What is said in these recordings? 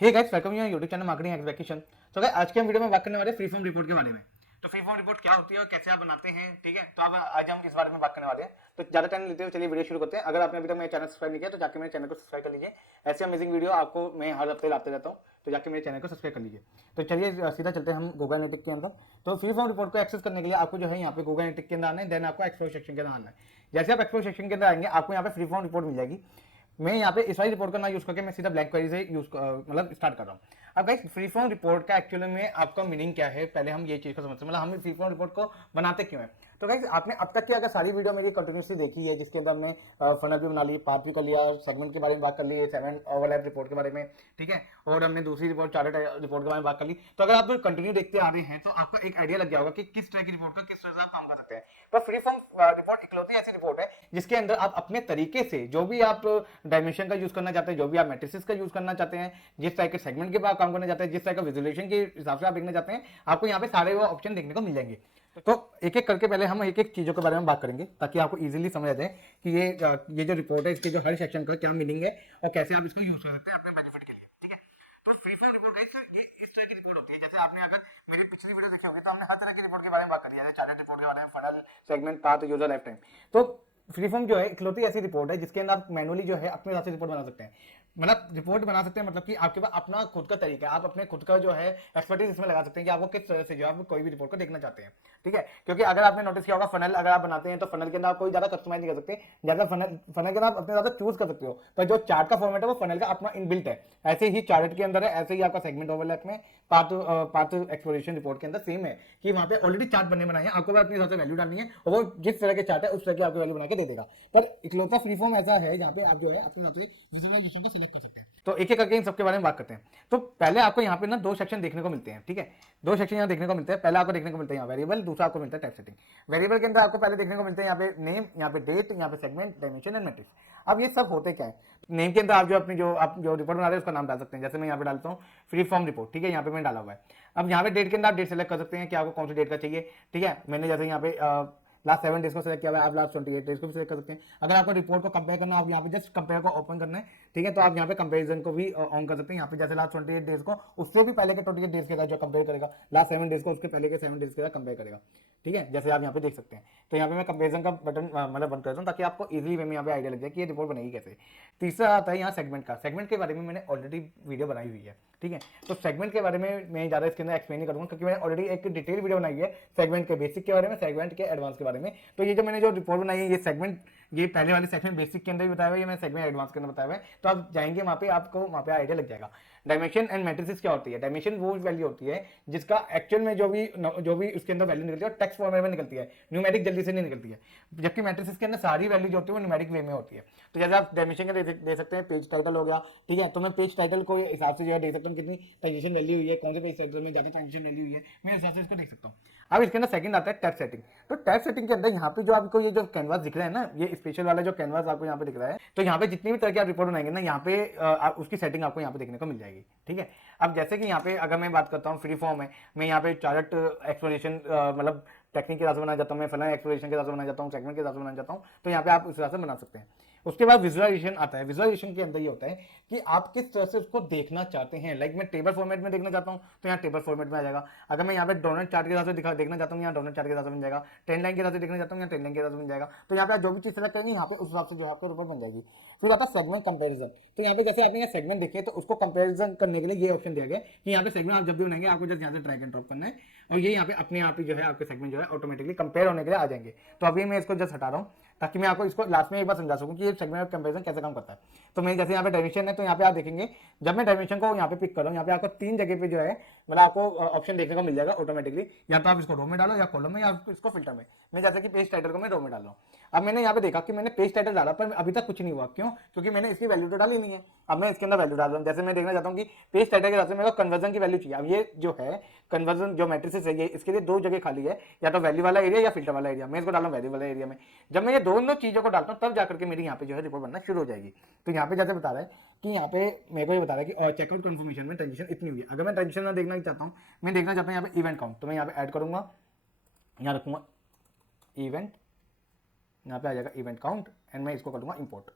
Hey guys, welcome you YouTube channel marketing execution. तो guys आज के हम वीडियो में बात करने वाले हैं फ्री फॉर्म रिपोर्ट के बारे में। तो फ्री फॉर्म रिपोर्ट क्या होती है और कैसे आप बनाते हैं, ठीक है। तो अब आज हम इस बारे में बात करने वाले हैं। तो ज्यादा टाइम लेते हुए चलिए वीडियो शुरू करते हैं। अगर आपने अभी तक मेरा चैनल सब्सक्राइब नहीं किया तो जाके मेरे चैनल को सब्सक्राइब कर लीजिए। ऐसे अमेजिंग वीडियो आपको मैं हर हफ्ते लाते रहता हूँ, तो जाके मेरे चैनल को सब्सक्राइब कर लीजिए। तो चलिए सीधा चलते हैं हम गूगल एनालिटिक्स के अंदर। तो फ्री फॉर्म रिपोर्ट को एक्सेस करने के लिए आपको जो है यहाँ पे गूगल एनालिटिक्स के अंदर आना है, देन आपको एक्सप्लोर सेक्शन के अंदर आना है। जैसे आप एक्सप्लोर सेक्शन के अंदर आएंगे आपको यहाँ पे फ्री फॉर्म रिपोर्ट मिल जाएगी। मैं यहाँ पे इस वाली रिपोर्ट का ना यूज करके मैं सीधा ब्लैंक क्वेरी से यूज मतलब स्टार्ट कर रहा हूँ। अब गाइस फ्री फॉर्म रिपोर्ट का एक्चुअली में आपका मीनिंग क्या है, पहले हम ये चीज को समझते हैं, मतलब हम फ्री फॉर्म रिपोर्ट को बनाते क्यों है। तो गाइस आपने अब तक की अगर सारी वीडियो मेरी कंटिन्यूसली देखी है, जिसके अंदर हमने फनल भी बना ली, पार्ट भी कर लिया, सेगमेंट के बारे में बात कर ली, 7 ओवरलैप रिपोर्ट के बारे में, ठीक है, और हमने दूसरी रिपोर्ट चार्ट रिपोर्ट के बारे में बात कर ली। तो अगर आप कंटिन्यू देखते आ रहे हैं तो आपको एक आइडिया लग गया होगा कि किस तरह की रिपोर्ट का किस तरह से आप काम कर सकते हैं। पर फ्री फॉर्म रिपोर्ट इकलौती ऐसी रिपोर्ट है जिसके अंदर आप अपने तरीके से जो भी आप डायमेंशन का यूज करना चाहते हैं, जो भी आप मैट्रिसेस का यूज करना चाहते हैं, जिस तरह के सेगमेंट के बाद काम करना चाहते हैं, जिस तरह का विजुअलाइजेशन के हिसाब से आप देखना चाहते हैं, आपको यहाँ पे सारे वो ऑप्शन देखने को मिल जाएंगे। तो एक एक करके पहले हम एक एक चीजों के बारे में बात करेंगे ताकि आपको इजीली समझ आ जाए कि ये जो रिपोर्ट है इसके जो हर सेक्शन का क्या मीनिंग है और कैसे आप इसको यूज कर सकते हैं अपने बेनिफिट के लिए, ठीक है। तो फ्री फॉर्म रिपोर्ट गाइस ये इस तरह की रिपोर्ट होती है, जैसे आपने अगर मेरी पिछली वीडियो देखी होगी तो हमने हर तरह की रिपोर्ट के बारे में बात करी है, चार्ट रिपोर्ट के बारे में, funnel, segment, path, user life time. तो फ्री फॉर्म जो है इकलौती ऐसी रिपोर्ट है जिसके अंदर आप मैनुअली जो है अपने हिसाब से रिपोर्ट बना सकते हैं। मतलब रिपोर्ट बना सकते हैं मतलब कि आपके पास अपना खुद का तरीका है, आप अपने खुद का जो है एक्सपर्टीज इसमें लगा सकते हैं कि आपको किस तरह से जो आप कोई भी रिपोर्ट को देखना चाहते हैं, ठीक है। क्योंकि अगर आपने नोटिस किया होगा फनल अगर आप बनाते हैं तो फनल के अंदर आप कोई ज्यादा कस्टमाइज नहीं कर सकते, ज्यादा फनल के अंदर आप अपने ज्यादा चूज कर सकते हो, पर जो चार्ट का फॉर्मेट है वो फनल का अपना इनबिल्ट है। ऐसे ही चार्ट के अंदर है, ऐसे ही आपका सेगमेंट ओवरलैप में पाथ एक्सप्लोरेशन रिपोर्ट के अंदर सेम है कि वहां पे ऑलरेडी चार्ट बनने बनाए हैं, आपको अपनी हिसाब से वैल्यू डालनी है और वो जिस तरह के चार्ट है उस तरह की आपको वैल्यू बना के दे देगा। पर इकलौता फ्री फॉर्म ऐसा है जहां पे आप जो है अपने हिसाब से विजुअलाइजेशन को सेलेक्ट कर सकते हैं। तो एक एक करके इन सबके बारे में बात करते हैं। तो पहले आपको यहाँ पे ना दो सेक्शन देखने को मिलते हैं, ठीक है। दो सेक्शन यहाँ देखने को मिलते हैं। पहला आपको देखने को मिलता है यहाँ वेरिएबल, दूसरा आपको मिलता है टाइप सेटिंग। वेरिएबल के अंदर आपको पहले देखने को मिलते हैं यहाँ पे नेम, यहाँ पे डेट, यहाँ पे सेगमेंट, डायमेंशन एंड मैट्रिक्स। अब ये सब होते क्या है, नेम के अंदर आप जो अपनी जो रिपोर्ट बना रहे हैं उसका नाम डाल सकते हैं। जैसे मैं यहाँ पे डालता हूँ फ्री फॉर्म रिपोर्ट, ठीक है, यहाँ पे मैंने डाला हुआ है। अब यहाँ पे डेट के अंदर आप डेट सेलेक्ट कर सकते हैं कि आपको कौन सी डेट का चाहिए, ठीक है। मैंने जैसे यहाँ पे लास्ट 7 डेज को सिलेक्ट किया हुआ है, आप लास्ट 28 डेज को भी सिलेक्ट कर सकते हैं। अगर आपको रिपोर्ट को कंपेयर करना है, आप यहाँ पे जस्ट कंपेयर को ओपन करना है, ठीक है, तो आप यहाँ पे कंपेरिजन को भी ऑन कर सकते हैं। यहाँ पे जैसे लास्ट 28 डेज को उससे भी पहले के 28 डेज के जो कंपेयर करेगा, लास्ट 7 डेज को उसके पहले के 7 डेज के कंपेयर करेगा, ठीक है, जैसे आप यहाँ पे देख सकते हैं। तो यहाँ पे मैं कंपेरिजन का बटन मतलब बंद करता हूँ ताकि आपको इजीली वे में यहाँ पे आइडिया लग जाए कि ये रिपोर्ट बनेगी कैसे। तीसरा आता है यहाँ सेगमेंट का। सेगमेंट के बारे में मैंने ऑलरेडी वीडियो बनाई हुई है, ठीक है। तो सेगमेंट के बारे में मैं ज़्यादा इसके अंदर एक्सप्लेन नहीं करूँगा क्योंकि मैंने ऑलरेडी एक डिटेल वीडियो बनाई है सेगमेंट के बेसिक के बारे में, सेगमेंट के एडवांस के बारे में। तो ये जो मैंने जो रिपोर्ट बनाई है ये सेगमेंट, ये पहले वाले सेक्शन बेसिक के अंदर भी बताया हुआ है, ये मैं सेगमेंट एडवांस के अंदर बताया हुआ है। तो आप जाएंगे वहाँ पे आपको वहाँ पे आइडिया लग जाएगा। डायमेंशन एंड मैट्रिसेस क्या होती है, डायमेंशन वो वैल्यू होती है जिसका एक्चुअल में जो भी उसके अंदर वैल्यू निकलती है टेक्स्ट फॉर्मेट में निकलती है, न्यूमेरिक जल्दी से नहीं निकलती है। जबकि मैट्रिसेस के अंदर सारी वैल्यू जो होती है वो न्यूमेरिक वे में होती है। तो जैसे आप डायमेंशन का दे सकते हैं, पेज टाइटल हो गया, ठीक है, तो मैं पेज टाइटल को हिसाब से जो है देख सकता हूँ कितनी ट्रांजिशन वैल्यू हुई है, कौन से पेज टाइटल में ज्यादा ट्रांजिशन वैल्यू हुई है, मैं हिसाब से इसको देख सकता हूँ। अब इसके अंदर सेकंड आता है टैब सेटिंग। तो टैब सेटिंग के अंदर यहाँ पे जो आपको ये जो कैनवास दिख रहा है ना, ये स्पेशल वाला जो कैनवास आपको यहाँ पे दिख रहा है, तो यहाँ पे जितनी भी तरह की आप रिपोर्ट बनाएंगे ना, यहाँ पे उसकी सेटिंग आपको यहाँ पे देखने को मिल जाएगी, ठीक है। अब जैसे कि यहाँ पे अगर मैं बात करता हूँ फ्री फॉर्म है, मैं यहाँ पे चार्ट एक्सप्लेनेशन मतलब टेक्निक के हिसाब से बनाना चाहता हूँ, मैं फलन एक्सप्लेनेशन के हिसाब से बनाना चाहता हूँ, सेगमेंट के हिसाब से बनाना चाहता हूँ, तो यहाँ पे आप उस हिसाब से बना सकते हैं। उसके बाद विजुअलाइजेशन आता है। विजुअलाइजेशन के अंदर ये होता है कि आप किस तरह से उसको देखना चाहते हैं। लाइक मैं टेबल फॉर्मेट में देखना चाहता हूँ तो यहाँ टेबल फॉर्मेट में आ जाएगा। अगर मैं यहाँ पे डोनट चार्ट के हिसाब से देखना चाहता हूँ, यहाँ डोनट चार्ट के हिसाब से मिल जाएगा। ट्रेंड लाइन के हिसाब से देखना चाहता हूँ, यहाँ ट्रेंड लाइन के हिसाब से मिल जाएगा। तो यहाँ पे जो भी चीज सेलेक्ट करेंगे यहाँ पे उस हिसाब से जो है आपको रिपोर्ट बन जाएगी। फिर आता है सेगमेंट कंपेरिजन। तो यहाँ पे जैसे आपने यहाँ सेगमेंट देखे तो उसको कंपेरिजन करने के लिए ये ऑप्शन दिया गया कि यहाँ पे सेगमेंट आप जब भी बनाएंगे आपको जस्ट यहाँ से ड्रैग एंड ड्रॉप करना है और ये यहाँ पे अपने आप ही जो है आपके सेगमेंट जो है ऑटोमेटिकली कंपेयर होने के लिए आ जाएंगे। तो अभी मैं इसको जस्ट हटा रहा हूँ ताकि मैं आपको इसको लास्ट में एक बार समझा सकूं कि ये सेगमेंट कंपैरिजन कैसे काम करता है। तो मैं जैसे यहाँ पे डायमेंशन है तो यहाँ पे आप देखेंगे जब मैं डायमेंशन को यहाँ पे पिक कर रहा हूँ, यहाँ पे आपको 3 जगह पे जो है मतलब आपको ऑप्शन देखने को मिल जाएगा ऑटोमेटिकली। या तो आप इसको रो में डालो या कॉलम में या इसको फिल्टर में। मैं जैसे कि पेज टाइटल को मैं रो में डाल रहा हूँ। अब मैंने यहाँ पे देखा कि मैंने पेज टाइटल डाला पर अभी तक कुछ नहीं हुआ, क्यों? क्योंकि मैंने इसकी वैल्यू तो डाली नहीं है। अब मैं इसके अंदर वैल्यू डाल रहा हूँ। जैसे मैं देखना चाहता हूँ कि पेज टाइटल के हिसाब से मेरे को कन्वर्जन की वैल्यू चाहिए। अब ये जो है कन्वर्जन जो मैट्रिसेस है, ये इसके लिए 2 जगह खाली है, या तो वैल्यू वाला एरिया या फिल्टर वाला एरिया। मैं इसको डाल रहा हूँ वैल्यू वाला एरिया में। जब मैं ये दोनों चीजों को डालता हूँ तब जाकर के मेरी यहाँ पे जो है रिपोर्ट बनना शुरू हो जाएगी। तो यहाँ पे जैसे बता रहा है कि यहाँ पे मेरे को ये बता रहा है कि चेकआउट कंफर्मेशन में ट्रांजिशन इतनी हुई है। अगर मैं ट्रांजिशन ना देखना चाहता हूँ, मैं देखना चाहता हूँ यहाँ पे इवेंट काउंट, तो मैं यहाँ पे ऐड करूंगा, यहाँ रखूंगा इवेंट, यहाँ पे आ जाएगा इवेंट काउंट एंड मैं इसको कर दूंगा इंपोर्ट।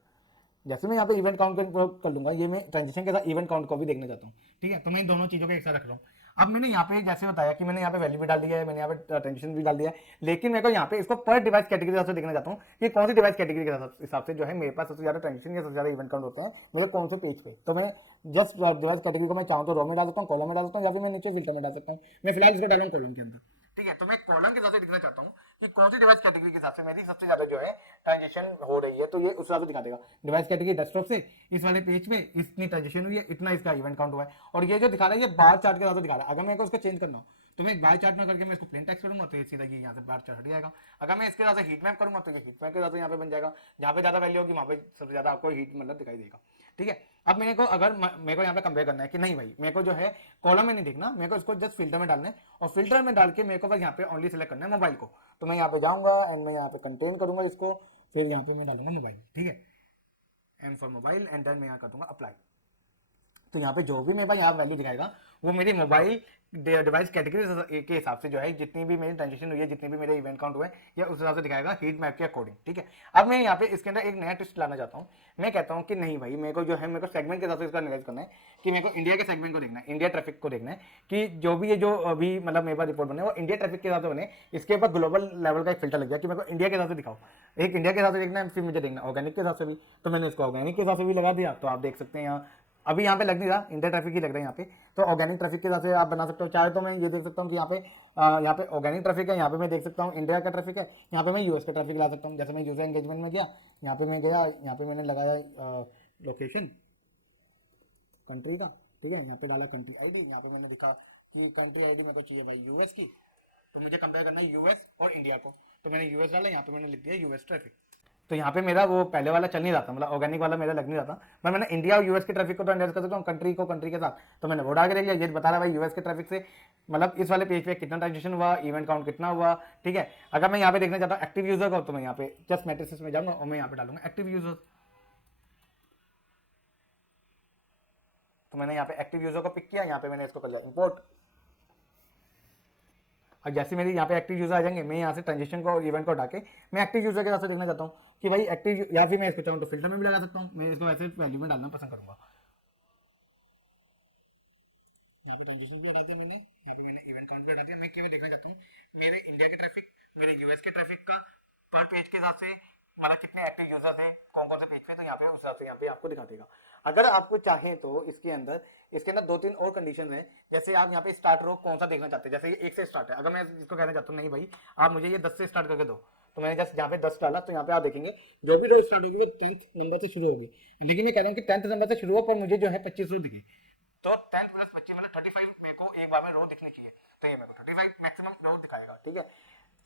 जैसे मैं यहाँ पे इवेंट काउंट कर लूंगा, ये मैं ट्रांजेक्शन के साथ इवेंट काउंट को भी देखना चाहता हूँ, ठीक है। तो मैं इन दोनों चीज़ों को एक साथ रख रहा हूँ। अब मैंने यहाँ पे जैसे बताया कि मैंने यहाँ पे वैल्यू भी डाल दिया है, मैंने यहाँ पे ट्रांजेक्शन भी डाल दिया है, लेकिन मेरे को यहाँ पे इसको पर डिवाइस कैटेगरी के हिसाब से देखना चाहता हूँ कि कौन सी डिवाइस कैटेगरी के हिसाब से जो है मेरे पास सबसे ज़्यादा ट्रांजेक्शन या सबसे ज़्यादा इवेंट काउंट होते हैं मेरे कौन से पेज पे। तो मैं जस्ट डिवाइस कैटेगरी को मैं चाहूँ तो रो में डाल सकता हूँ, कॉलम में डाल सकता हूँ, या फिर मैं नीचे फिल्टर में डाल सकता हूँ। मैं फिलहाल इसको डालूँ कॉलम के अंदर, ठीक है। तो मैं कॉलम के हिसाब से दिखना चाहता हूँ कि कौन सी डिवाइस कैटेगरी के हिसाब से मेरी सबसे ज्यादा जो है ट्रांजेक्शन हो रही है, तो ये उस हिसाब से दिखा देगा। डिवाइस कैटेगरी डेस्कटॉप से इस वाले पेज में इतनी ट्रांजेक्शन हुई है, इतना इसका इवेंट काउंट हुआ है, और ये जो दिखा रहा है ये बार चार्ट के हिसाब से दिखा रहा है। अगर मैं इसको चेंज करना हो तो मैं एक बार चार्ट ना करके मैं इसको प्लेन टेक्स्ट करूंगा तो ये सीधा ये यहाँ से बार चार्ट हट जाएगा। अगर मैं इसके साथ हीट मैप करूंगा तो ये हीट मैप के साथ यहाँ पे बन जाएगा, जहाँ पे ज्यादा वैल्यू होगी वहाँ पे सबसे ज्यादा आपको हीट मतलब दिखाई देगा, ठीक है। अब मेरे को अगर मेरे को यहाँ पे कंपेयर करना है कि नहीं भाई मेरे को जो है कॉलम में नहीं देखना, मेरे को इसको जस्ट फिल्टर में डालना है, और फिल्टर में डाल के मेरे को बस यहाँ पे ओनली सेलेक्ट करना है मोबाइल को। तो मैं यहाँ पे जाऊंगा एंड मैं यहाँ पे कंटेन करूंगा इसको, फिर यहाँ पे मैं डालूंगा मोबाइल, ठीक है, M for mobile, and then मैं यहाँ कर दूंगा अप्लाई। तो यहाँ पे जो भी मेरे पास यहाँ वैल्यू दिखाएगा वो मेरी मोबाइल डिवाइस कैटेगरी के हिसाब से जो है जितनी भी मेरी ट्रांजेक्शन हुई है, जितने भी मेरे इवेंट काउंट हुए या उस हिसाब से दिखाएगा हीट मैप के अकॉर्डिंग, ठीक है। अब मैं यहाँ पे इसके अंदर एक नया ट्विस्ट लाना चाहता हूँ। मैं कहता हूँ कि नहीं भाई मेरे को जो है मेरे को सेगमेंट के हिसाब से इसका एनालाइज करना है, कि मेरे को इंडिया के सेगमेंट को देखना है, इंडिया ट्रैफिक को देखना है कि जो भी ये जो अभी मतलब मेरे पास रिपोर्ट बने वो इंडिया ट्रैफिक के हिसाब से बने। इसके ऊपर ग्लोबल लेवल का एक फिल्टर लग गया कि मेरे को इंडिया के हिसाब से दिखाओ, एक इंडिया के हिसाब से देखना है, फिर मुझे देखना ऑर्गेनिक के हिसाब से भी, तो मैंने इसको ऑर्गेनिक के हिसाब से भी लगा दिया। तो आप देख सकते हैं यहाँ अभी यहाँ पे लग नहीं रहा, इंडिया ट्रैफिक ही लग रहा है यहाँ पे। तो ऑर्गेनिक ट्रैफिक के हिसाब से आप बना सकते हो। चाहे तो मैं ये देख सकता हूँ कि यहाँ पे ऑर्गेनिक ट्रैफिक है, यहाँ पे मैं देख सकता हूँ इंडिया का ट्रैफिक है, यहाँ पे मैं यूएस का ट्रैफिक ला सकता हूँ। जैसे मैं यूजर एंगेजमेंट में गया, यहाँ पे मैं गया, यहाँ पे मैंने लगाया लोकेशन कंट्री का, ठीक है, यहाँ पे डाला कंट्री आईडी, यहाँ पे मैंने दिखा कि कंट्री आईडी मेरे को चाहिए भाई यूएस की, तो मुझे कंपेयर करना है यूएस और इंडिया को, तो मैंने यूएस डाला, यहाँ पे मैंने लिख दिया यूएस ट्रैफिक। तो यहाँ पे मेरा वो पहले वाला चल नहीं रहा था, मतलब ऑर्गेनिक वाला मेरा लग नहीं रहा था, पर मैंने इंडिया और यूएस के ट्रैफिक को तो एनालाइज कर सकता हूँ, कंट्री को कंट्री के साथ, तो मैंने वो डाल के देख लिया। ये बता रहा है भाई यूएस के ट्रैफिक से मतलब इस वाले पेज पे कितना ट्रांजेक्शन हुआ, इवेंट काउंट कितना हुआ, ठीक है। अगर मैं यहाँ पे देखना चाहता हूँ एक्टिव यूजर का, तो मैं यहाँ पे जस्ट मैट्रिसेस में जाऊंगा और मैं यहाँ पे डालूंगा एक्टिव यूजर। तो मैंने यहाँ पे एक्टिव यूजर को पिक किया, यहाँ पे मैंने इसको कर लिया इंपोर्ट। और जैसे मेरी यहाँ पे एक्टिव यूजर आ जाएंगे, मैं यहाँ से ट्रांजेक्शन को और इवेंट को हटा के मैं एक्टिव यूजर के हिसाब से देखना चाहता हूँ कि भाई एक्टिव, या फिर मैं इसको चाहूँ तो फिल्टर में भी लगा सकता हूँ। मैं इसको ऐसे वैल्यू में डालना पसंद करूँगा। यहाँ पे ट्रांजेक्शन भी हटा दिया मैंने, यहाँ पे मैंने इवेंट काउंट भी हटा दिया। मैं केवल देखना चाहता हूँ मेरे इंडिया के ट्रैफिक, मेरे यूएस के ट्रैफिक का पर पेज के हिसाब से मतलब कितने एक्टिव यूजर्स हैं कौन कौन से पेज पे, तो यहाँ पे उस हिसाब से यहाँ पे आपको दिखा देगा। अगर आपको चाहे तो इसके अंदर दो तीन और कंडीशन है। जैसे आप यहाँ पे स्टार्ट रो कौन सा देखना चाहते हैं, जैसे ये 1 से स्टार्ट है, अगर मैं इसको कहना चाहता हूँ नहीं भाई आप मुझे ये 10 से स्टार्ट करके दो, तो मैंने जस्ट यहाँ पे 10 डाला, तो यहाँ पे आप देखेंगे जो भी रो स्टार्ट होगी वो 10th नंबर से शुरू होगी। लेकिन मैं कह रहा हूँ कि 10th नंबर से शुरू हो पर मुझे जो है 25 रो दिखे, तो 10 प्लस 25 मतलब 35 मेरे को एक बार में रो दिखनी चाहिए, तो ये मेरे को 35 मैक्सिमम रो दिखाएगा, ठीक है।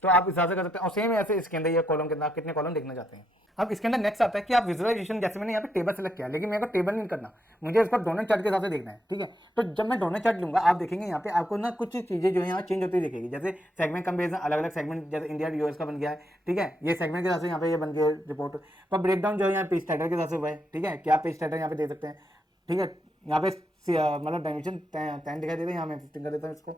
तो आप इस हिसाब से कर सकते हैं। और सेम ऐसे इसके अंदर ये कॉलम कितने कॉलम देखना चाहते हैं। अब इसके अंदर नेक्स्ट आता है कि आप विजुअलाइजेशन, जैसे मैंने यहाँ पे टेबल सेलेक्ट किया, लेकिन मेरे को टेबल नहीं करना, मुझे इसको डोनट चार्ट के हिसाब से देखना है, ठीक है। तो जब मैं डोनट चार्ट लूंगा आप देखेंगे यहाँ पे आपको ना कुछ चीजें जो है यहाँ चेंज होती दिखेगी। जैसे सेगमेंट कंपेरिजन, अलग अलग सेगमेंट, जैसे इंडिया यूएस का बन गया है, ठीक है, ये सेगमेंट के हिसाब से यहाँ पे ये बन गया रिपोर्ट। पर ब्रेकडाउन जो है यहाँ पेज टाइटल के हिसाब से हुआ है, ठीक है, क्या पेज टाइटल यहाँ पे दे सकते हैं, ठीक है। यहाँ पे मतलब डायमेंशन 10 दिखाई दे रहा है, यहाँ मैं 15 कर देता हूँ इसको,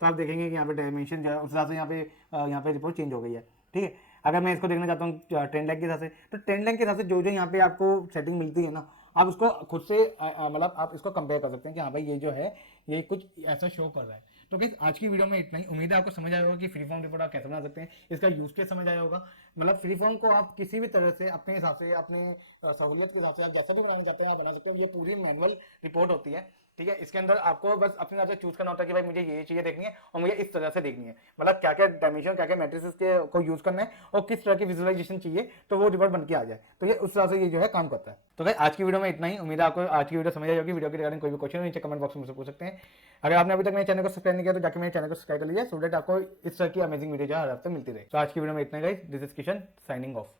तो आप देखेंगे कि यहाँ पे डायमेंशन जो है उस हिसाब से यहाँ पे रिपोर्ट चेंज हो गई है, ठीक है। अगर मैं इसको देखना चाहता हूँ ट्रेंड लाइन के हिसाब से, तो ट्रेंड लाइन के हिसाब से जो जो यहाँ पे आपको सेटिंग मिलती है ना, आप उसको खुद से मतलब आप इसको कंपेयर कर सकते हैं कि हाँ भाई ये जो है ये कुछ ऐसा शो कर रहा है। तो गाइस आज की वीडियो में इतना ही। उम्मीद है आपको समझ आया होगा कि फ्री फॉर्म रिपोर्ट आप कैसे बना सकते हैं, इसका यूज केस समझ आया होगा। मतलब फ्री फॉर्म को आप किसी भी तरह से अपने हिसाब से, अपने सहूलियत के हिसाब से आप जैसा भी बनाना चाहते हैं आप बना सकते हैं। ये पूरी मैनुअल रिपोर्ट होती है, ठीक है। इसके अंदर आपको बस अपने हिसाब से चूज करना होता है कि भाई मुझे ये चीजें देखनी है और मुझे इस तरह से देखनी है, मतलब क्या क्या डायमेंशन, क्या क्या मैट्रिसेस के को यूज करना है और किस तरह की विजुअलाइजेशन चाहिए, तो वो रिपोर्ट बन के आ जाए। तो ये उस तरह से ये जो है काम करता है। तो भाई आज की वीडियो में इतना ही। उम्मीद है आपको आज की वीडियो समझ आई होगी। वीडियो के रिगार्डिंग कोई भी क्वेश्चन नीचे कमेंट बॉक्स में मुझसे पूछ सकते हैं। अगर आपने अभी तक मेरे चैनल को सब्सक्राइब नहीं किया तो जाकर मेरे चैनल को सब्सक्राइब कर लीजिए, सो दैट आपको इस तरह की अमेजिंग वीडियो जो हर हफ्ते मिलती रहे। तो आज की वीडियो में इतना ही guys, this is Kishan signing of.